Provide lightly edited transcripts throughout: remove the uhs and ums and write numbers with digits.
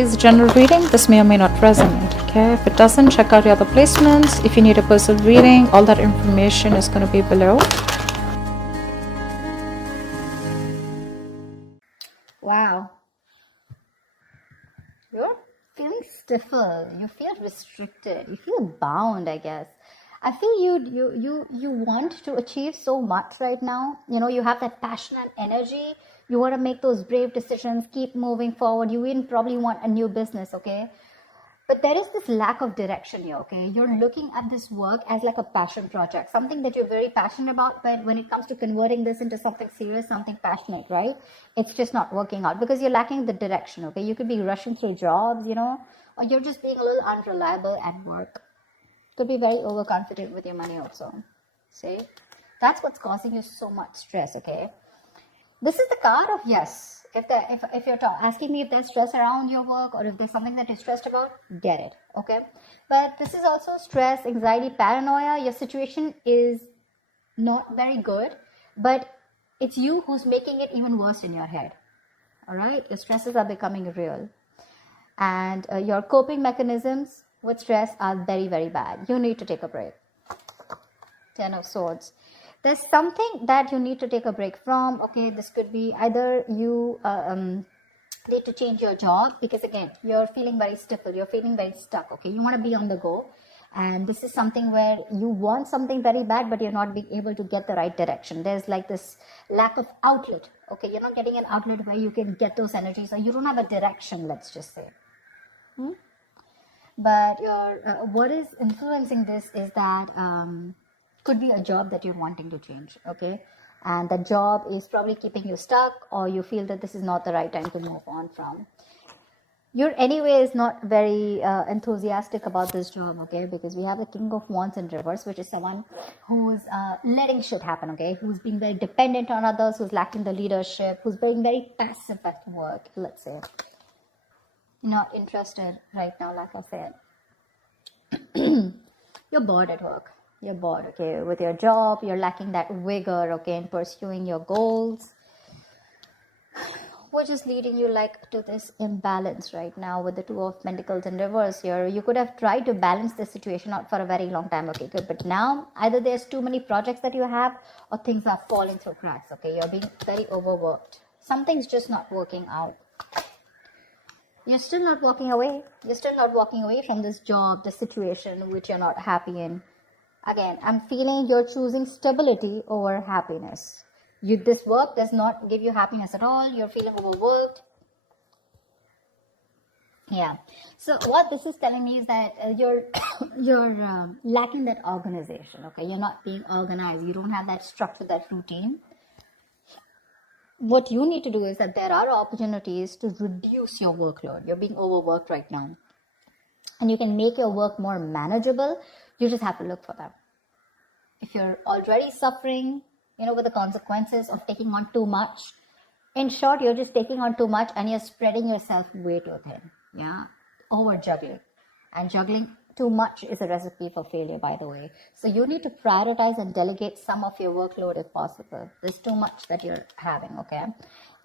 is a general reading. This may or may not resonate. Okay, if it doesn't, check out your other placements. If you need a personal reading, all that information is going to be below. Wow. You're feeling stifled. You feel restricted. You feel bound, I guess. I feel you want to achieve so much right now. You know, you have that passion and energy. You want to make those brave decisions, keep moving forward. You even probably want a new business, okay? But there is this lack of direction here, okay? You're looking at this work as like a passion project, something that you're very passionate about, but when it comes to converting this into something serious, something passionate, right? It's just not working out because you're lacking the direction, okay? You could be rushing through jobs, you know, or you're just being a little unreliable at work. Could be very overconfident with your money also. See? That's what's causing you so much stress, okay? This is the card of yes. If you're asking me if there's stress around your work or if there's something that you're stressed about, get it, okay? But this is also stress, anxiety, paranoia. Your situation is not very good, but it's you who's making it even worse in your head, all right? Your stresses are becoming real. And your coping mechanisms with stress are very, very bad. You need to take a break. 10 of Swords. There's something that you need to take a break from. Okay, this could be either you need to change your job because again, you're feeling very stifled, you're feeling very stuck. Okay, you want to be on the go, and this is something where you want something very bad, but you're not being able to get the right direction. There's like this lack of outlet. Okay, you're not getting an outlet where you can get those energies, or you don't have a direction. Let's just say. But what is influencing this is that could be a job that you're wanting to change, okay? And the job is probably keeping you stuck, or you feel that this is not the right time to move on from. You're anyways not very enthusiastic about this job, okay? Because we have the King of Wands in reverse, which is someone who's letting shit happen, okay? Who's being very dependent on others, who's lacking the leadership, who's being very passive at work, let's say. Not interested right now, like I said. You're bored at work. You're bored, okay, with your job. You're lacking that vigor, okay, in pursuing your goals, which is leading you like to this imbalance right now with the Two of Pentacles in reverse here. You could have tried to balance this situation out for a very long time, okay, good. But now either there's too many projects that you have, or things are falling through cracks, okay. You're being very overworked. Something's just not working out. You're still not walking away. You're still not walking away from this job, the situation which you're not happy in. Again, I'm feeling you're choosing stability over happiness. This work does not give you happiness at all. You're feeling overworked. Yeah. So what this is telling me is that you're lacking that organization. Okay, you're not being organized. You don't have that structure, that routine. What you need to do is that there are opportunities to reduce your workload. You're being overworked right now, and you can make your work more manageable. You just have to look for them. If you're already suffering, you know, with the consequences of taking on too much, in short, you're just taking on too much and you're spreading yourself way too thin. Yeah, over juggling. And juggling too much is a recipe for failure, by the way. So you need to prioritize and delegate some of your workload if possible. There's too much that you're having, okay?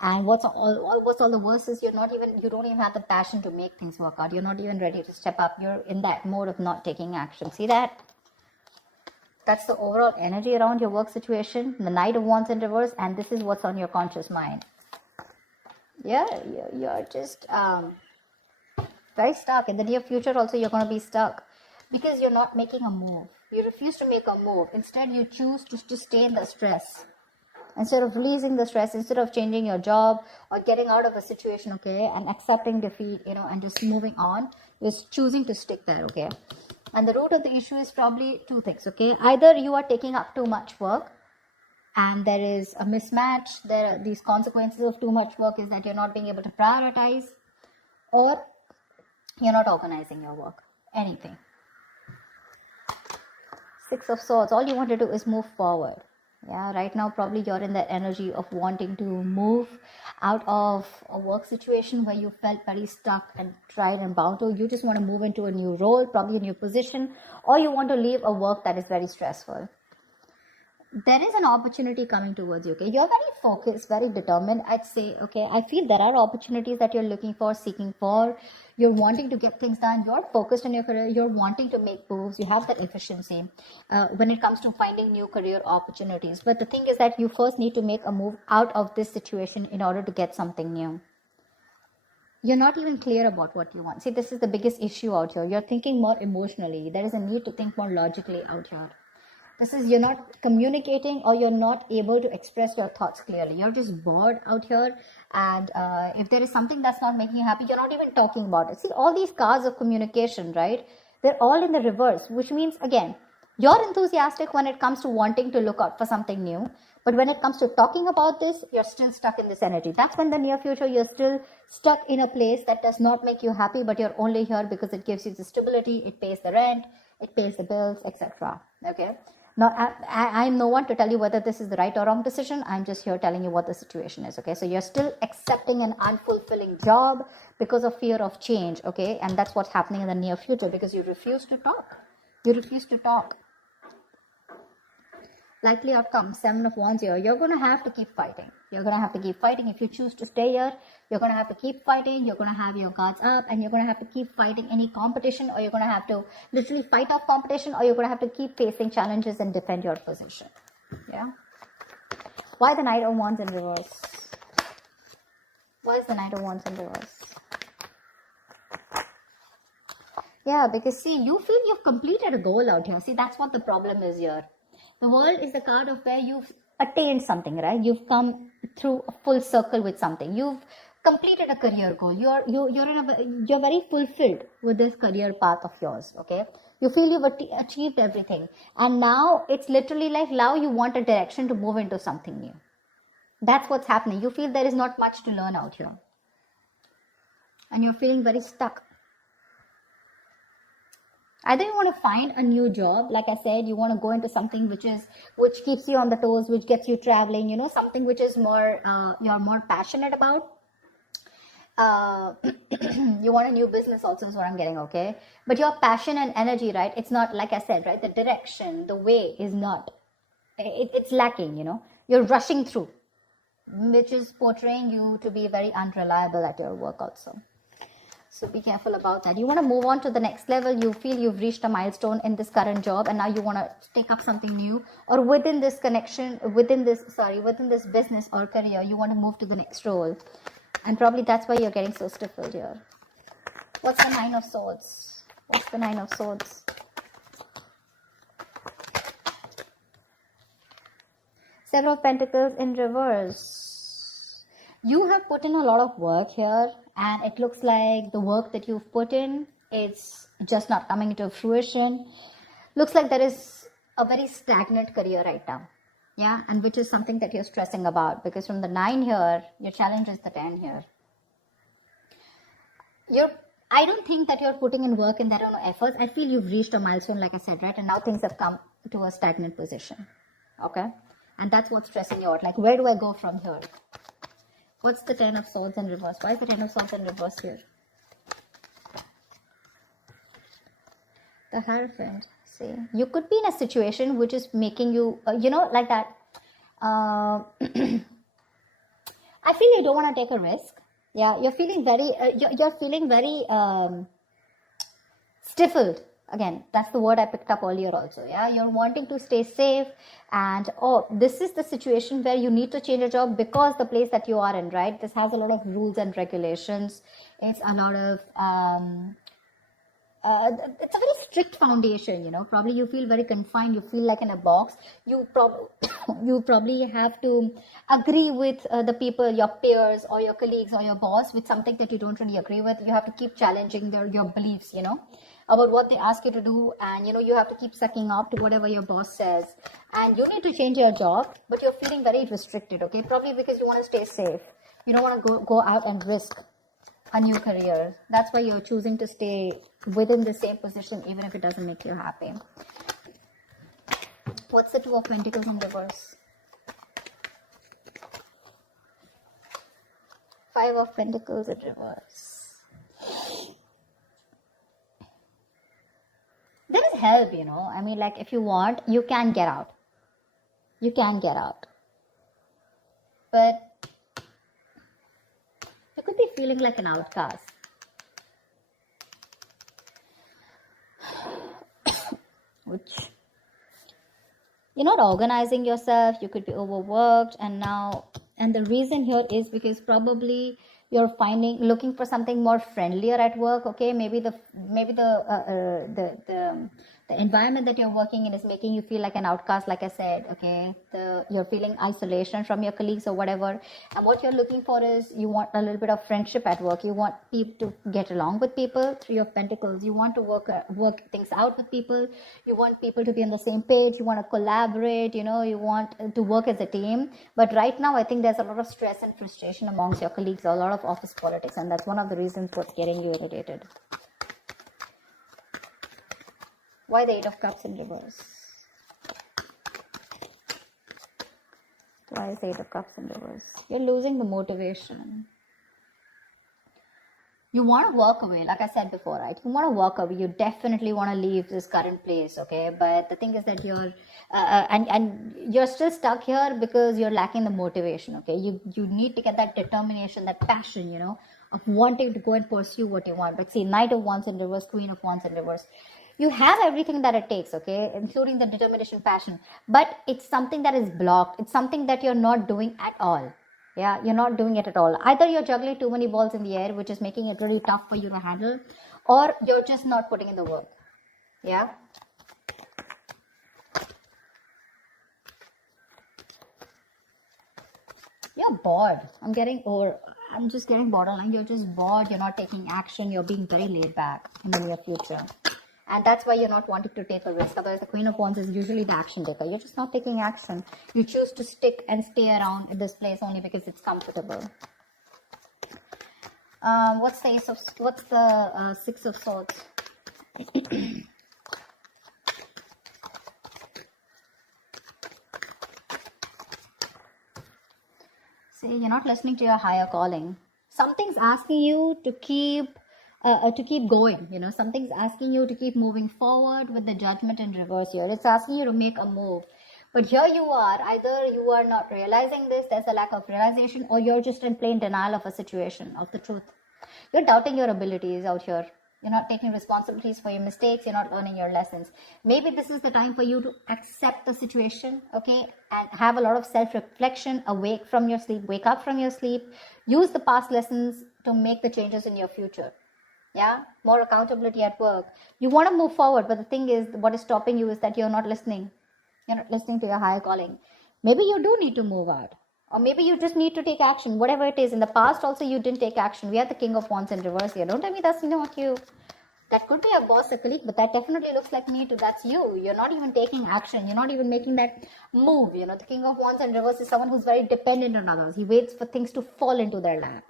And what's all the worst is you don't even have the passion to make things work out. You're not even ready to step up. You're in that mode of not taking action. See that? That's the overall energy around your work situation. The Knight of Wands in reverse, and this is what's on your conscious mind. Yeah, you're just very stuck. In the near future also, you're going to be stuck because you're not making a move. You refuse to make a move. Instead, you choose to stay in the stress. Instead of releasing the stress, instead of changing your job or getting out of a situation, okay, and accepting defeat, you know, and just moving on, you're choosing to stick there, okay? And the root of the issue is probably two things, okay? Either you are taking up too much work and there is a mismatch. There are these consequences of too much work is that you're not being able to prioritize, or you're not organizing your work. Anything. Six of Swords. All you want to do is move forward. Yeah, right now probably you're in that energy of wanting to move out of a work situation where you felt very stuck and tried and bound to. You just want to move into a new role, probably a new position, or you want to leave a work that is very stressful. there is an opportunity coming towards you. Okay, you're very focused, very determined, I'd say. Okay, I feel there are opportunities that you're looking for, seeking for. You're wanting to get things done. You're focused on your career. You're wanting to make moves. You have that efficiency when it comes to finding new career opportunities. But the thing is that you first need to make a move out of this situation in order to get something new. You're not even clear about what you want. See, this is the biggest issue out here. You're thinking more emotionally. There is a need to think more logically out here. This is, you're not communicating, or you're not able to express your thoughts clearly. You're just bored out here. And if there is something that's not making you happy, you're not even talking about it. See, all these cards of communication, right? They're all in the reverse, which means, again, you're enthusiastic when it comes to wanting to look out for something new. But when it comes to talking about this, you're still stuck in this energy. That's when the near future, you're still stuck in a place that does not make you happy, but you're only here because it gives you the stability, it pays the rent, it pays the bills, etc. Okay? Now, I'm no one to tell you whether this is the right or wrong decision. I'm just here telling you what the situation is, okay? So you're still accepting an unfulfilling job because of fear of change, okay? And that's what's happening in the near future because you refuse to talk. You refuse to talk. Likely outcome, 7 of Wands here. You're going to have to keep fighting. You're going to have to keep fighting. If you choose to stay here, you're going to have to keep fighting. You're going to have your guards up, and you're going to have to keep fighting any competition, or you're going to have to literally fight off competition, or you're going to have to keep facing challenges and defend your position. Yeah. Why the Knight of Wands in reverse? Why is the Knight of Wands in reverse? Yeah, because see, you feel you've completed a goal out here. See, that's what the problem is here. The World is the card of where you've attained something, right? You've come through a full circle with something. You've completed a career goal. You're very fulfilled with this career path of yours, okay? You feel you've achieved everything. And now it's literally like now you want a direction to move into something new. That's what's happening. You feel there is not much to learn out here. And you're feeling very stuck. Either you want to find a new job, like I said, you want to go into something which keeps you on the toes, which gets you traveling, you know, something which is more, you're more passionate about. You want a new business also is what I'm getting, okay? But your passion and energy, right, it's not, like I said, right, the direction, the way is not, it's lacking, you know. You're rushing through, which is portraying you to be very unreliable at your work also. So be careful about that. You want to move on to the next level. You feel you've reached a milestone in this current job, and now you want to take up something new, or within this connection, within this business or career, you want to move to the next role. And probably that's why you're getting so stifled here. What's the Nine of Swords? What's the Nine of Swords? Seven of Pentacles in reverse. You have put in a lot of work here, and it looks like the work that you've put in, it's just not coming into fruition. Looks like there is a very stagnant career right now. Yeah, and which is something that you're stressing about, because from the 9 here, your challenge is the 10 here. I don't think that you're putting in work and there are no efforts. I feel you've reached a milestone, like I said, right? And now things have come to a stagnant position. Okay? And that's what's stressing you out. Like, where do I go from here? What's the 10 of Swords in reverse? Why is the 10 of Swords in reverse here? The Hierophant. See, you could be in a situation which is making you, like that. I feel you don't want to take a risk. Yeah, you're feeling very, stifled. Again, that's the word I picked up earlier also. Yeah, you're wanting to stay safe, and this is the situation where you need to change your job because the place that you are in, right? This has a lot of rules and regulations. It's a lot of it's a very strict foundation, probably you feel very confined, you feel like in a box. You probably have to agree with the people, your peers or your colleagues or your boss with something that you don't really agree with. You have to keep challenging your beliefs, about what they ask you to do, and you have to keep sucking up to whatever your boss says, and you need to change your job, but you're feeling very restricted, okay? Probably because you want to stay safe. You don't want to go out and risk a new career. That's why you're choosing to stay within the same position even if it doesn't make you happy. What's the Two of Pentacles in reverse? Five of Pentacles in reverse. There is help, I mean, like, if you want, you can get out. You can get out. But you could be feeling like an outcast. Which you're not organizing yourself, you could be overworked, and the reason here is because probably you're looking for something more friendlier at work. Okay, maybe the environment that you're working in is making you feel like an outcast, like I said. Okay, you're feeling isolation from your colleagues or whatever, and what you're looking for is you want a little bit of friendship at work. You want people to get along with people. Three of Pentacles. You want to work things out with people. You want people to be on the same page. You want to collaborate. You want to work as a team. But right now, I think there's a lot of stress and frustration amongst your colleagues. A lot of office politics, and that's one of the reasons what's getting you irritated. Why the Eight of Cups in reverse? Why is the Eight of Cups in reverse? You're losing the motivation. You want to walk away, like I said before, right? You want to walk away. You definitely want to leave this current place, okay? But the thing is that you're and you're still stuck here because you're lacking the motivation, okay? You need to get that determination, that passion, of wanting to go and pursue what you want. But see, Knight of Wands in reverse, Queen of Wands in reverse. You have everything that it takes, okay, including the determination, passion, but it's something that is blocked. It's something that you're not doing at all. Yeah, you're not doing it at all. Either you're juggling too many balls in the air, which is making it really tough for you to handle, or you're just not putting in the work. Yeah. You're bored. I'm just getting borderline. You're just bored. You're not taking action. You're being very laid back in the near future. And that's why you're not wanting to take a risk. Otherwise, the Queen of Wands is usually the action taker. You're just not taking action. You choose to stick and stay around in this place only because it's comfortable. What's the Six of Swords? See, you're not listening to your higher calling. Something's asking you to keep going, something's asking you to keep moving forward with the Judgment in reverse here. It's asking you to make a move. But here you are, either you are not realizing this, there's a lack of realization, or you're just in plain denial of a situation, of the truth. You're doubting your abilities out here. You're not taking responsibilities for your mistakes. You're not learning your lessons. Maybe this is the time for you to accept the situation, okay, and have a lot of self-reflection, wake up from your sleep, use the past lessons to make the changes in your future. Yeah, more accountability at work. You want to move forward, but the thing is, what is stopping you is that you're not listening. You're not listening to your higher calling. Maybe you do need to move out, or maybe you just need to take action, whatever it is. In the past also, you didn't take action. We have the King of Wands in reverse here. Don't tell me that's not you. That could be a boss, a colleague, but that definitely looks like me too. That's you. You're not even taking action. You're not even making that move. The King of Wands in reverse is someone who's very dependent on others. He waits for things to fall into their lap.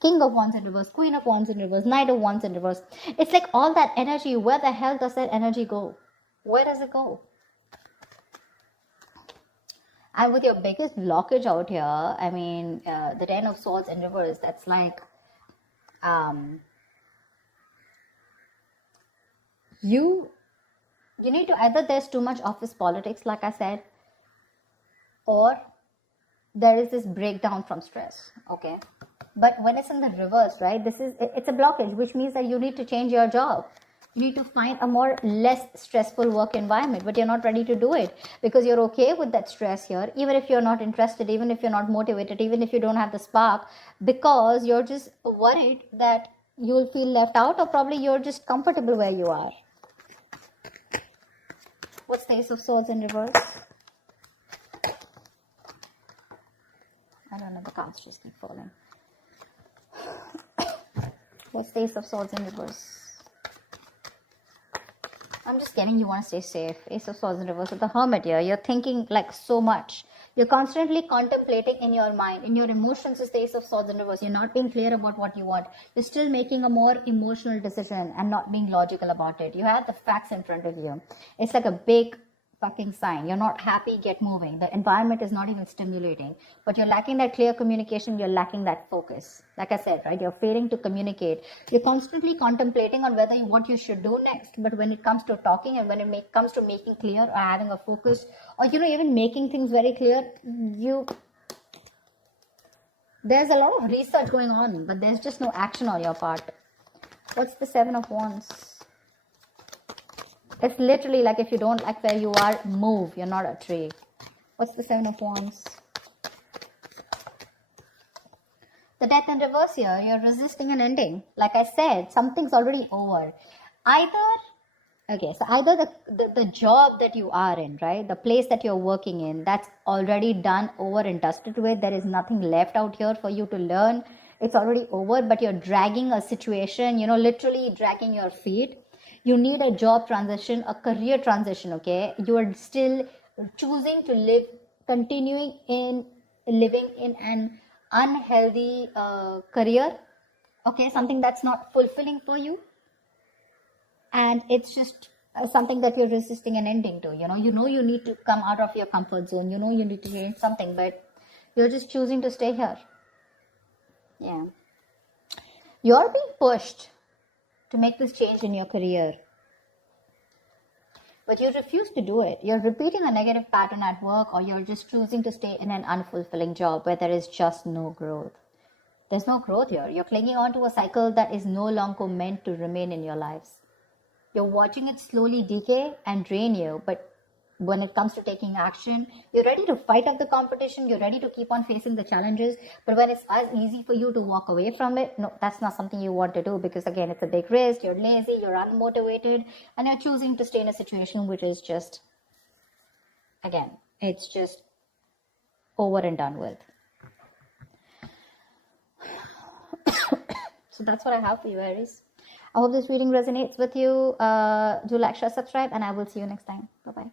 King of Wands in reverse, Queen of Wands in reverse, Knight of Wands in reverse. It's like all that energy, where the hell does that energy go? Where does it go? And with your biggest blockage out here, I mean, the Ten of Swords in reverse, that's like, you need to, either there's too much office politics, like I said, or there is this breakdown from stress, okay? But when it's in the reverse, right, it's a blockage, which means that you need to change your job. You need to find a less stressful work environment, but you're not ready to do it because you're okay with that stress here, even if you're not interested, even if you're not motivated, even if you don't have the spark, because you're just worried that you'll feel left out, or probably you're just comfortable where you are. What's the Ace of Swords in reverse? I don't know, the cards just keep falling. What's the Ace of Swords in reverse? I'm just getting you want to stay safe. Ace of Swords in reverse with the Hermit here. You're thinking like so much. You're constantly contemplating in your mind. In your emotions is the Ace of Swords in reverse. You're not being clear about what you want. You're still making a more emotional decision and not being logical about it. You have the facts in front of you. It's like a big fucking sign. You're not happy, get moving. The environment is not even stimulating, but you're lacking that clear communication. You're lacking that focus. Like I said, right? You're failing to communicate. You're constantly contemplating on what you should do next. But when it comes to talking and when it comes to making clear or having a focus or, even making things very clear, there's a lot of research going on, but there's just no action on your part. What's the Seven of Wands? It's literally like if you don't like where you are, move. You're not a tree. What's the Seven of Wands? The Death in reverse here. You're resisting an ending. Like I said, something's already over. Either the job that you are in, right? The place that you're working in, that's already done, over and dusted with. There is nothing left out here for you to learn. It's already over, but you're dragging a situation, literally dragging your feet. You need a job transition, a career transition, okay? You are still choosing to continuing in living in an unhealthy career, okay? Something that's not fulfilling for you. And it's just something that you're resisting an ending to, you need to come out of your comfort zone. You need to change something, but you're just choosing to stay here. Yeah. You're being pushed to make this change in your career, but you refuse to do it. You're repeating a negative pattern at work, or you're just choosing to stay in an unfulfilling job where there is just no growth. There's no growth here. You're clinging on to a cycle that is no longer meant to remain in your lives. You're watching it slowly decay and drain you, but when it comes to taking action, you're ready to fight off the competition, you're ready to keep on facing the challenges, but when it's as easy for you to walk away from it, no, that's not something you want to do, because again, it's a big risk, you're lazy, you're unmotivated, and you're choosing to stay in a situation which is just, again, it's just over and done with. So that's what I have for you, Aries. I hope this reading resonates with you. Do like, share, subscribe, and I will see you next time. Bye-bye.